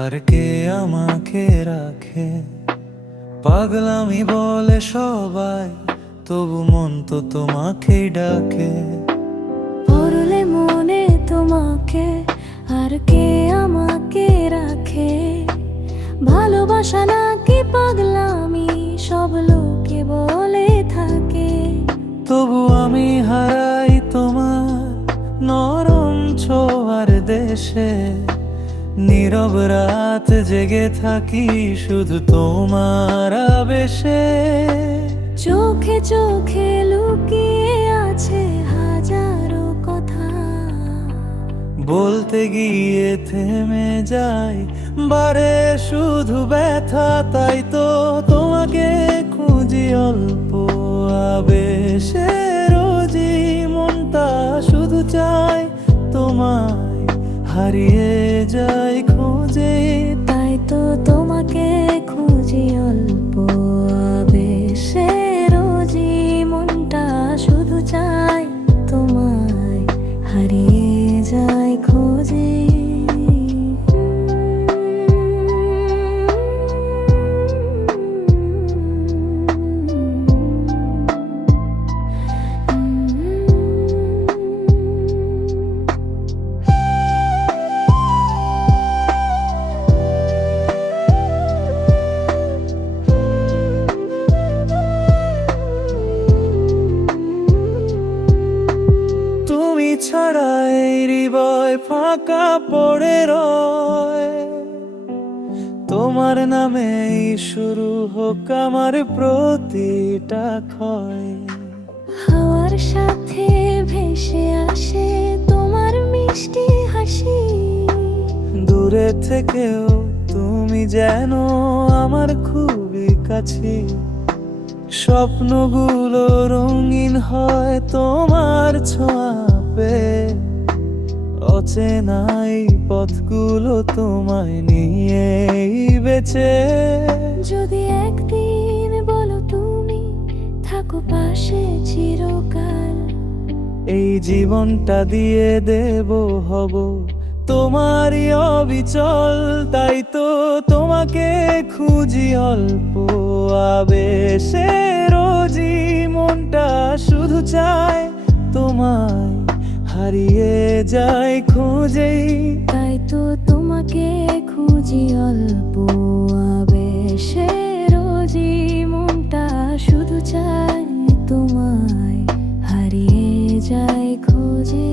আর কে আমাকে রাখে। পাগলামি বলে সবাই, তবু মন তো তোমাকেই ডাকে। পড়লে মনে তোমাকে, আর কে আমাকে রাখে। ভালোবাসা নাকি পাগলামি, সব লোকে বলে থাকে। তবু আমি হারাই তোমার নরম ছোঁয়ার দেশে। নীরব রাত জেগে থাকি শুধু তোমার আবেশে। চোখে চোখে লুকিয়ে আছে হাজারো কথা, বলতে গিয়ে থেমে যাই বারে শুধু ব্যথা। তাই তো তোমাকে খুঁজি অল্প আবেশে। রোজই মনটা শুধু চাই তোমায়, হারিয়ে যাই খোঁজে। তাই তো তোমাকে খুঁজি অল্প আবেশে। রোজই মনটা শুধু চায় তোমায়, হারিয়ে যায় খোঁজে। তুমি ছাড়া এই হৃদয় ফাঁকা পড়ে রয়। তোমার নামেই শুরু হোক আমার প্রতিটা ক্ষয়। হাওয়ার সাথে ভেসে আসে তোমার মিষ্টি হাসি। দূরে থেকেও তুমি যেন আমার খুবই কাছে। স্বপ্নগুলো রঙিন হয় তোমার ছোঁয়া পেয়ে। অচেনাই পথগুলো তোমায় নিয়েই বেঁচে। যদি একদিন বলো তুমি থাকো পাশে চিরকাল, এই জীবনটা দিয়ে দেব হব তোমারই অবিচল। তাই তো তোমাকে খুঁজি অল্প আবেশে। রোজই মনটা শুধু চায় তোমায়, হারিয়ে যায় খোঁজেই। তাই তো তোমাকে খুঁজি অল্প আবেশে। রোজই মনটা শুধু চায় তোমায়, হারিয়ে যায় খোঁজে।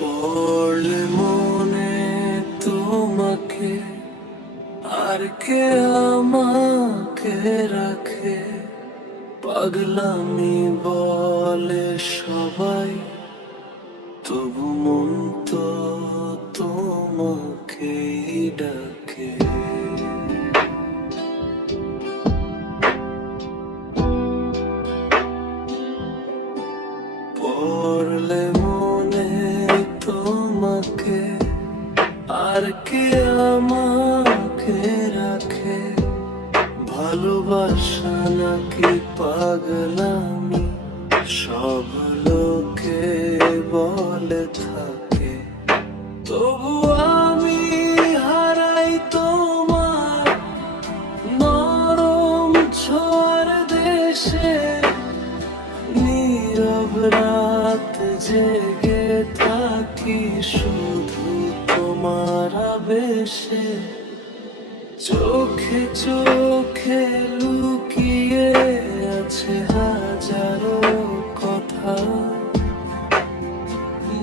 পড়লে মনে তোমাকে, আর কে আমাকে রাখে। পাগলামি বলে সবাই, তবু মন তো তোমাকেই ডাকে। পড়লে মনে তোমাকে, আর কে আমাকে রাখে। ভালোবাসা নাকি পাগলামি, সব লোকে বলে থাকে। তবু আমি হারাই তোমার নরম ছোঁয়ার দেশে। নীরব রাত জেগে থাকি শুধু তোমার আবেশে, চোখে চোখে লুকিয়ে আছে হাজারো কথা,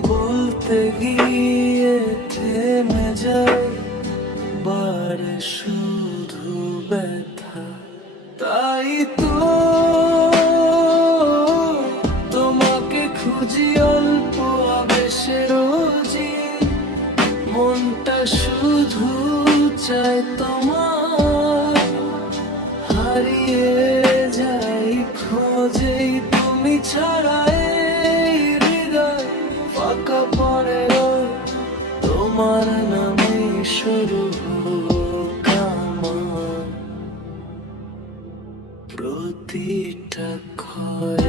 বলতে গিয়ে থেমে যায় বারে শুধু ব্যথা। তাই তো তোমাকে খুঁজি অল্প আবেশে রোজই, মনটা শুধু চায় তোমার, হারিয়ে যাই খোঁজেই তুমি ছাড়া এই হৃদয় ফাঁকা পড়ে রয়। তোমার নামে শুরু হোক আমার প্রতিটা ক্ষয়।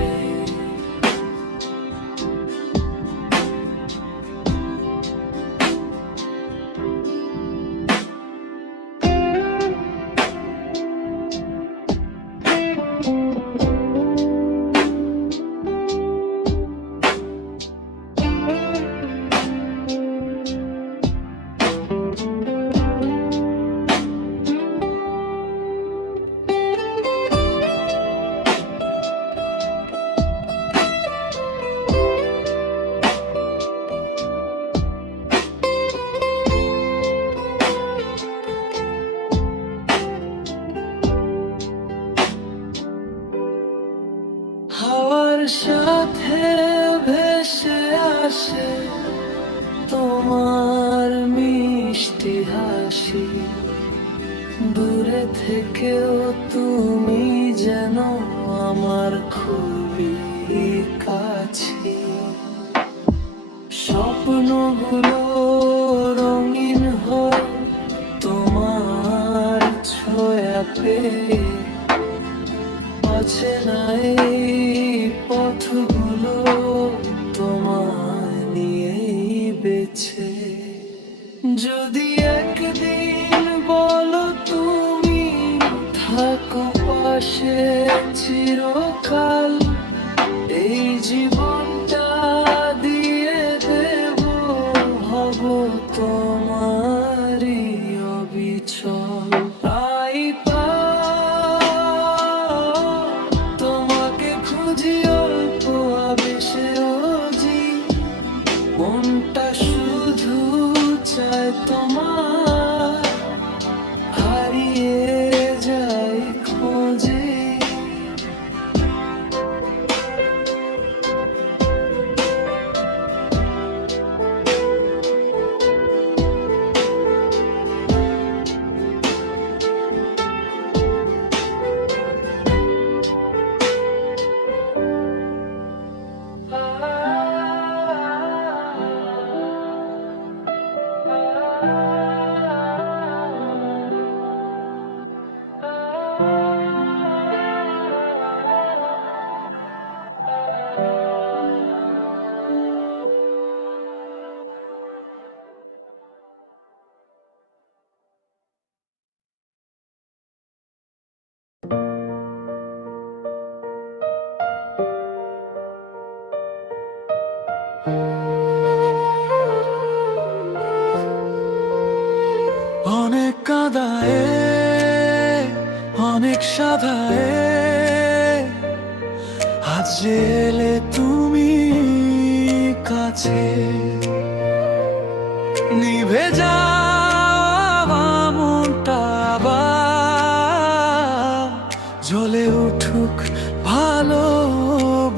হাওয়ার সাথে ভেসে আসে তোমার মিষ্টি হাসি, দূরে থেকেও তুমি যেন আমার খুবই কাছে। স্বপ্নগুলো রঙিন হয় তোমার ছোঁয়া পেয়ে, অচেনা এই পথগুলো তোমায় নিয়েই বেছে। যদি একদিন বলো তুমি থাকো পাশে চিরকাল, এই জীবনটা দিয়ে দেব, হব তোমারই অবিচল। তাই তোমাকে খুঁজি অল্প আবেশে রোজই, মনটা শুধু চায় তোমার, হারিয়ে যায় খোঁজে। অনেক কাদায়ে অনেক সাদায়ে আজ যে এলে তুমি কাছে, নিভে যাওয়া মনটা আবার জ্বলে উঠুক ভালোবাসায়।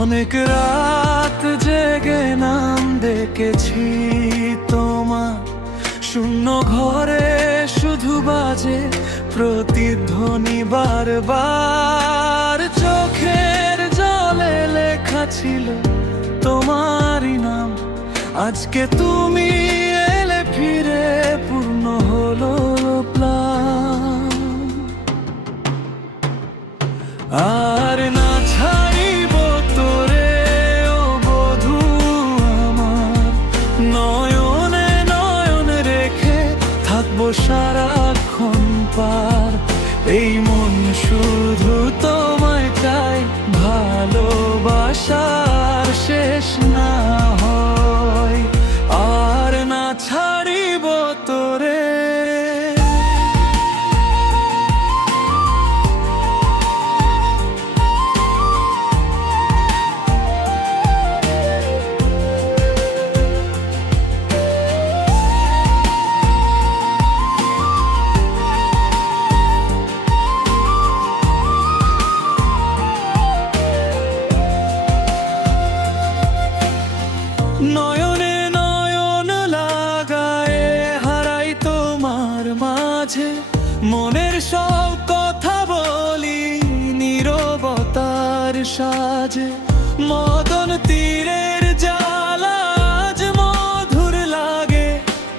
অনেক রাত জেগে নাম ডেকেছি তোমার, শূন্য ঘরে শুধু বাজে প্রতিধ্বনি বারবার। চোখের জলে লেখা ছিল তোমারই নাম, আজকে তুমি এলে ফিরে পূর্ণ হলো প্রাণ। আর না ছাড়িব তোরে ও বধূ আমার, নয়নে নয়ন রেখে থাকবো সারাক্ষণ পার। এই মন শুধু তোমায় চাই ভালো সাজে মদন তীরের জ্বালা আজ মধুর লাগে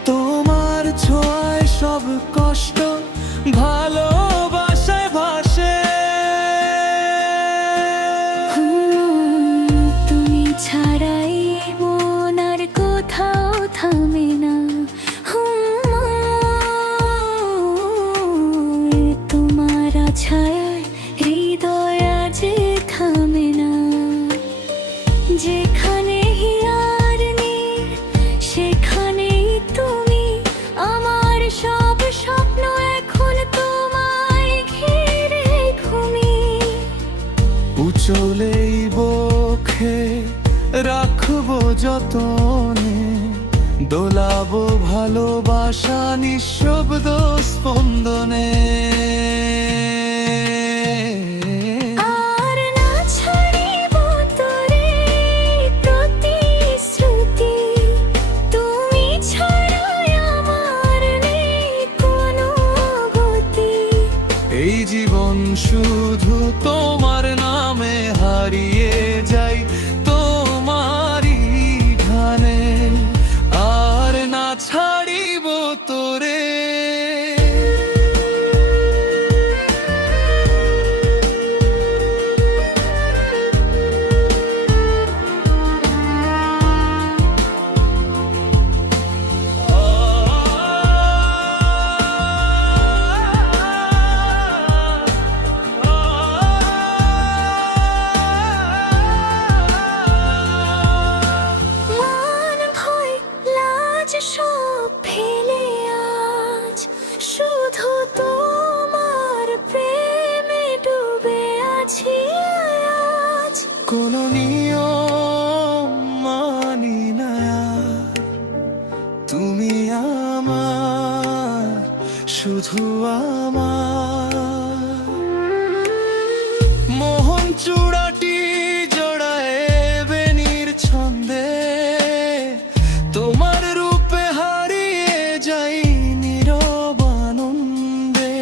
তোমার ছোঁয়ায় সব কষ্ট ভালোবাসায় ভাসে তুমি ছাড়াই মন আর কোথাও থামে না। তোমার ছায়ায় হৃদয় আজ থামে না। যেখানে হিয়ার নেই সেখানেই তুমি, আমার সব স্বপ্ন এখন তোমায় ঘিরে ঘুমি। উচলেই বক্ষে রাখবো যতনে, দোলাবো ভালোবাসা নিঃশব্দ স্পন্দনে। আর না ছাড়িব তোরে প্রতিশ্রুতি, তুমি ছাড়াই আমার নেই কোনো গতি। এই জীবন শুধু তোমার নামে হারিয়ে যাই তোমারই ধানে, আর না ছাড়িব তোরে। মান ভয় লাজ সব ফেলে আজ শুধু তোমার প্রেমে ডুবে আছি আজ। কোনো নিয়ম মানি না আর, তুমি আমার শুধু আমার। মোহন চূড়াটি জোড়ায় বেনির ছন্দে, তোমার রূপে হারিয়ে যাই নীরব আনন্দে।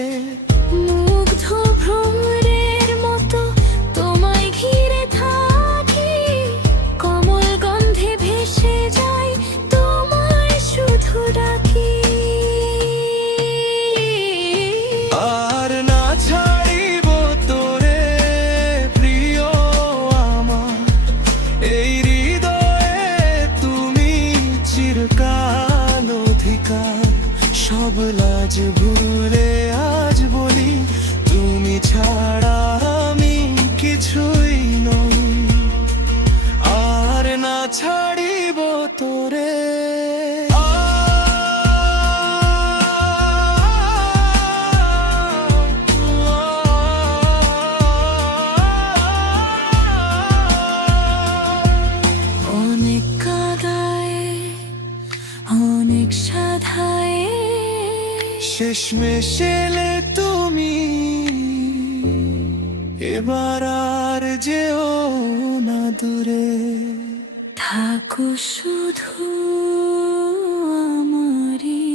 মুগ্ধ ভ্রমরের মতো তোমায় ঘিরে থাকি, কমল গন্ধে ভেসে যাই তোমায় শুধু ডাকি। আর না ছাড়িব তোরে প্রিয় আমার, এই হৃদয়ে তুমি চিরকাল অধিকার। সব লাজ ভুলে আজ বলি তুমি ছাড়া আমি কিছুই নই, আর না ছাড়িব তোরে। অনেক কাদায় অনেক সাধায় শেষমেশ এলে তুমি, এবার আর যেও না দূরে। থাকো শুধু আমারই।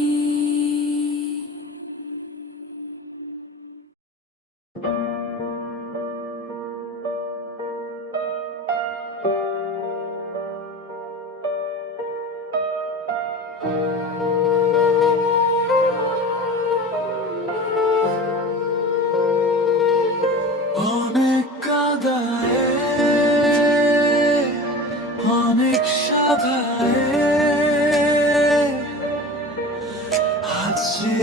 অনেক কাদায় অনেক সাদায় আজ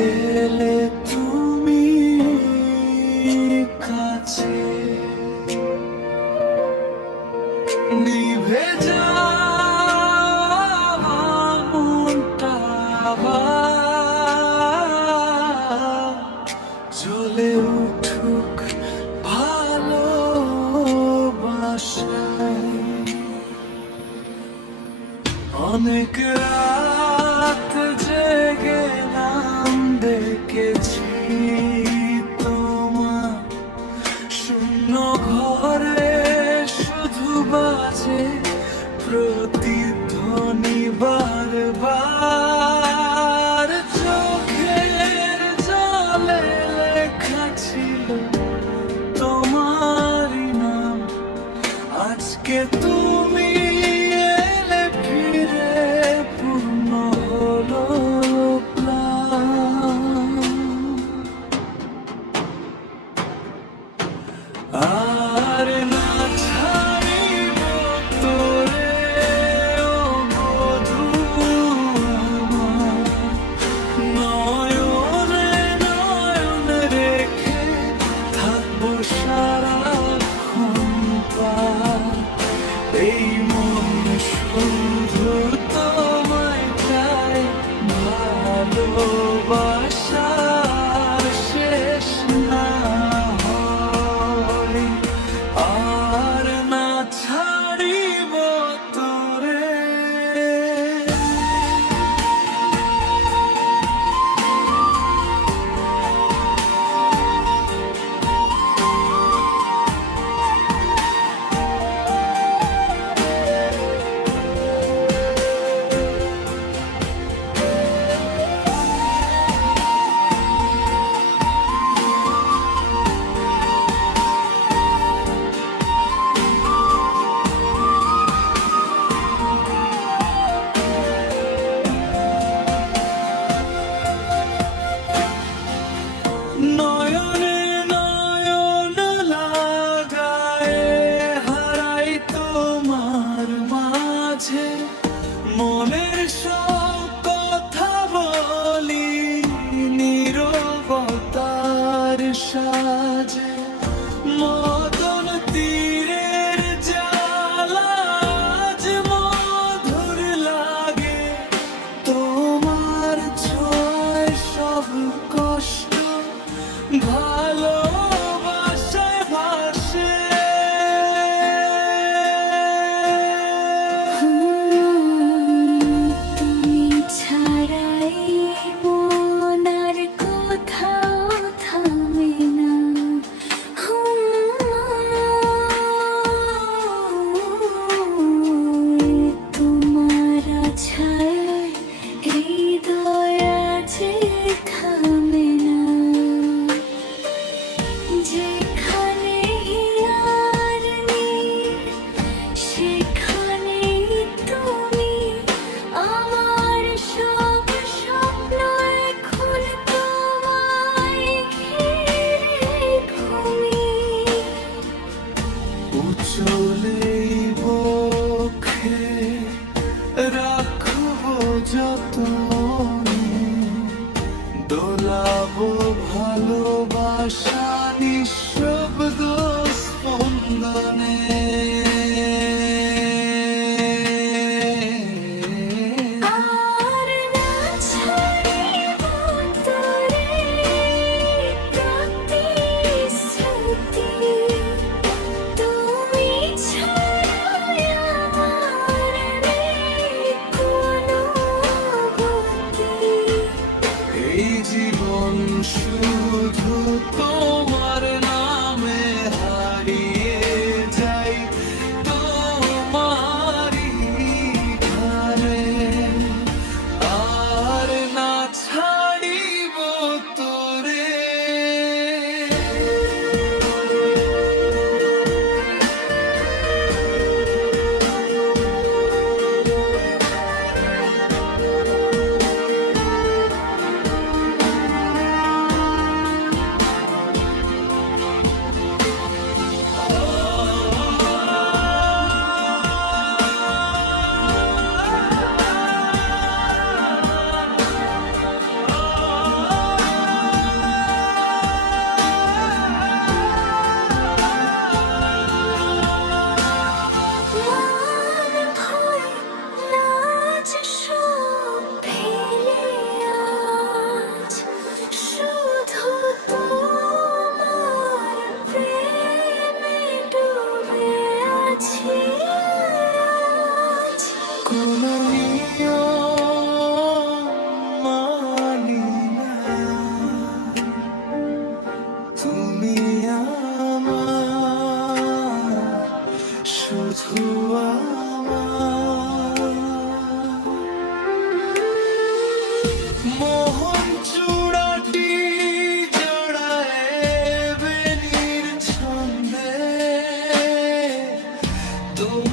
এলে তুমি কাছে, নিভে যাওয়া মনটা আবার জ্বলে উঠুক ভালোবাসায়। অনেক রাত জেগে নাম ডেকেছি তোমার, শূন্য ঘরে শুধু বাজে প্রতিধ্বনি বারবার। চোখের জলে লেখা ছিল তোমারই নাম, ভাগ্যে তুমি এলে ফিরে পূর্ণ হলো প্রাণ। আর না ছাড়িব তোরে ও বধূ আমার, নয়নে নয়নে রেখে থাকবো সারাক্ষণ পার। এই মন শুধু তোমায় চায়, ভালোবাসার শেষ না হয়, আর না ছাড়িব তোরে। নয়নে নয়ন লাগায়ে হারাই তোমার মাঝে, মনের সব কথা বলি নীরবতার সাজে। মদন তীরের জ্বালা আজ মধুর লাগে, তোমার ছোঁয়ায় সব কষ্ট ভালোবাসায় ভাসে। তুমি ছাড়াই মন আর কোথাও থামে না। তোমার ছায় হৃদয় আছে থামে না। যেখানে আর নেই সেখানেই তুমি, আমার সব স্বপ্ন এখন তোমায় ঘিরে ঘুমি। উচলেই বক্ষে রাখবো যতনে, দোলাবো ভালোবাসা নিঃশব্দ স্পন্দনে। আর না ছাড়িব তোরে প্রতিশ্রুতি, তুমি ছাড়া আমার নেই কোনো গতি। এই জীবন শুধু তোমার নামে হারিয়ে যাই, তোমারই ধারে, আর না ছাড়িব তোরে। মন ভয় নাচ সব ফেলে আজ শুধু তোমার প্রেমে ডুবে আছি আজ। কোনো নিয়ম মানি না, তুমি আমার, শুধু আমার। মোহন চূড়াটি জড়ায় বেনির ছন্দে, তুমি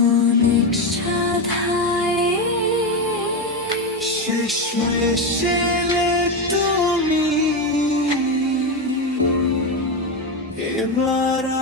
অনেক সাধায় শেষ এলে তুমি এবার